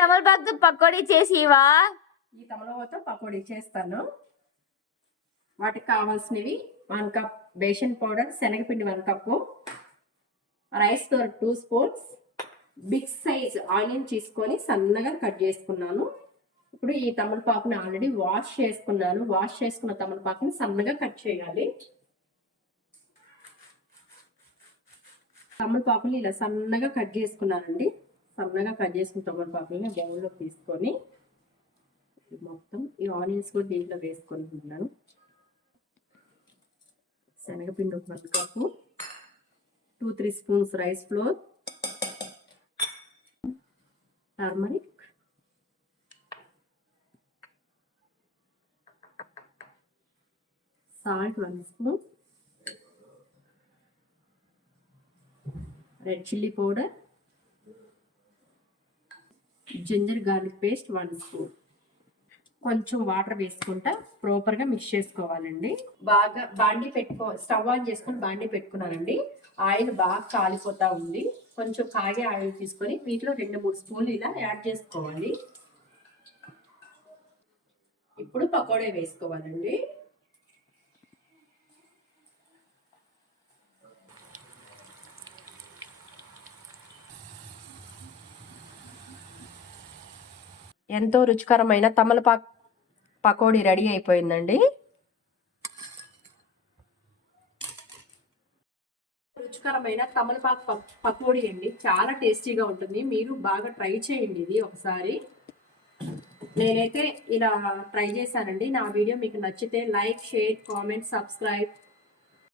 తమలపాకుతో పకోడీ చేసివా? ఈ తమలపాకుతో పకోడీ చేస్తాను. వాటికి కావాల్సినవి 1 కప్ బేసన్ పౌడర్, శనగపిండి 1 cup, rice flour 2 spoons, big size onion తీసుకొని సన్నగా కట్ చేసుకున్నాను. ఇప్పుడు ఈ తమలపాకుని ఆల్రెడీ వాష్ చేసుకున్నాను. వాష్ చేసుకున్న తమలపాకుని సన్నగా కట్ చేయాలి. తమలపాకుని ఇలా సన్నగా కట్ చేసుకున్నానండి. సన్నగా కట్ చేసుకున్న తమలపాకుని బౌల్లో తీసుకొని మొత్తం ఈ ఆనియన్స్ కూడా దీంట్లో వేసుకుంటున్నాను. శనగపిండి 1 cup, 2-3 spoons rice flour, turmeric, salt 1 spoon, red chilli powder, ginger garlic paste 1 spoon. కొంచెం వాటర్ వేసుకుంటా ప్రాపర్గా మిక్స్ చేసుకోవాలండి. బాగా స్టవ్ ఆన్ చేసుకొని బాండీ పెట్టుకున్నానండి. ఆయిల్ బాగా కాలిపోతా ఉంది. కొంచెం కాగే ఆయిల్ తీసుకొని వీటిలో 2-3 స్పూన్లు ఇలా యాడ్ చేసుకోవాలి. ఇప్పుడు పకోడీ వేసుకోవాలండి. ఎంతో రుచికరమైన తమలపాకు పకోడీ రెడీ అయిపోయిందండి. రుచికరమైన తమలపాకు పకోడీ అండి. చాలా టేస్టీగా ఉంటుంది. మీరు బాగా ట్రై చేయండి ఇది ఒకసారి. నేనైతే ఇలా ట్రై చేశానండి. నా వీడియో మీకు నచ్చితే లైక్, షేర్, కామెంట్, సబ్స్క్రైబ్.